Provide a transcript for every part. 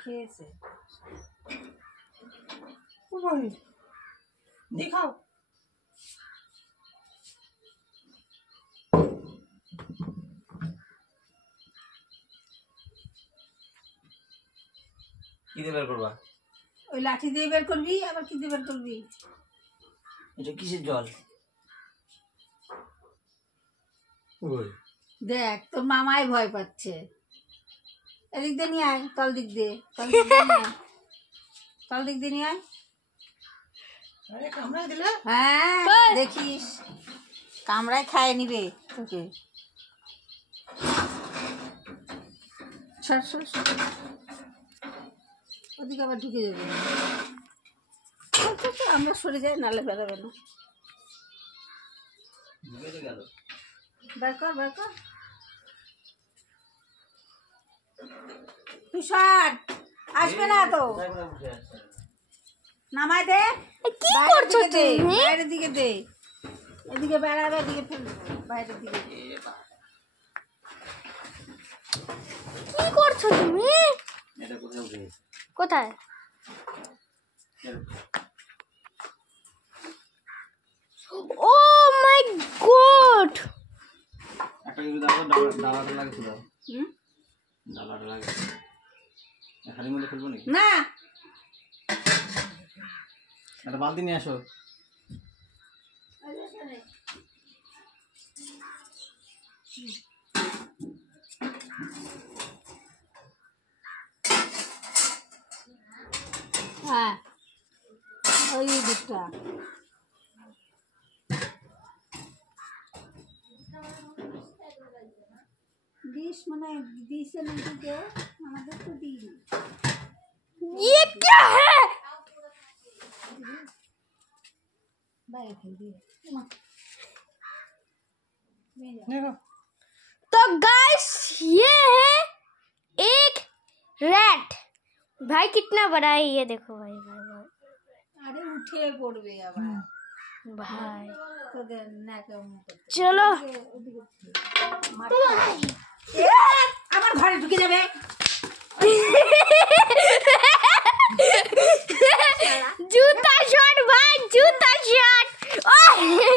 খেয়েছে দেখাও কি দিয়ে বের করবা? ওই লাঠি দিয়ে বের করবি, আবার কি দিয়ে বের করবি? এটা কিসের জল? ওই দেখ তোর মামাই ভয় পাচ্ছে। এদিক দিয়ে নিয়ে আয়, তল দিক দিয়ে, তল দিক দিয়ে নিয়ে আয়, তল দিক দিয়ে নিয়ে আয়। আরে কামড়ায় দিলে? হ্যাঁ দেখিস কামড়ায় খায় নিবে তোকে। সর সর সর, ওদিকে আবার ঢুকে যাবে। আমরা সরে যাই, নালে বেরোবে না। বের কর বের কর, তুই সর, আসবে না তো। নামাই দে। কি করছো তুমি? বাইরের দিকে দে, এদিকে বেড়াবে, এদিকে ফেলবে, বাইরের দিকে। কি করছো তুমি? এটা কোথায় উঠে গেছে? কোথায়? ও মাই গড! একটা কিছু দাও, ডালাটা লাগে তো দাও। ডালাটা লাগে। এখানের মধ্যে ফেলবো নাকি? না একটা বালতি নিয়ে আসো। হ্যাঁ ওই দুধটা দিস, মানে দিছে না দিকে, আমাদের তো দিই। ये क्या है? বাইরে ফেল দিয়ে দেখো तो गाइस ये है एक रैट। भाई कितना बड़ा है ये देखो भाई भाई भाई আরে উঠে পড়বে আবার भाई। তোদের নাকে মুখে। चलो আমার ঘরে ঢুকে যাবে। जूता शॉट भाई, जूता शॉट। ओए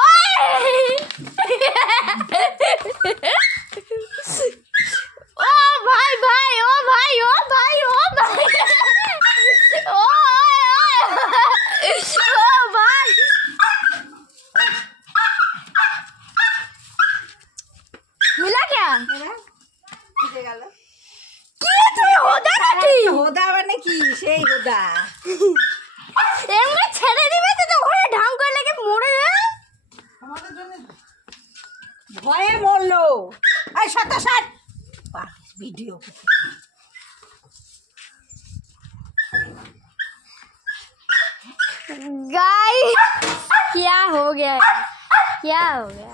ओए ओ भाई भाई, ओ भाई, ओ भाई, ओ भाई, ओ भाई। मिला क्या? ঢুকে গেল। होदा नाকি? হোদা মানে কি? সেই হোদা। এমনি ছেড়ে দিবে তো ওখানে ঢাম করে লেগে মরে যাবে। আমাদের জন্য ভয়ে মরলো। এই সত্য ষাট ভিডিও गाइस क्या हो गया है? क्या हो गया?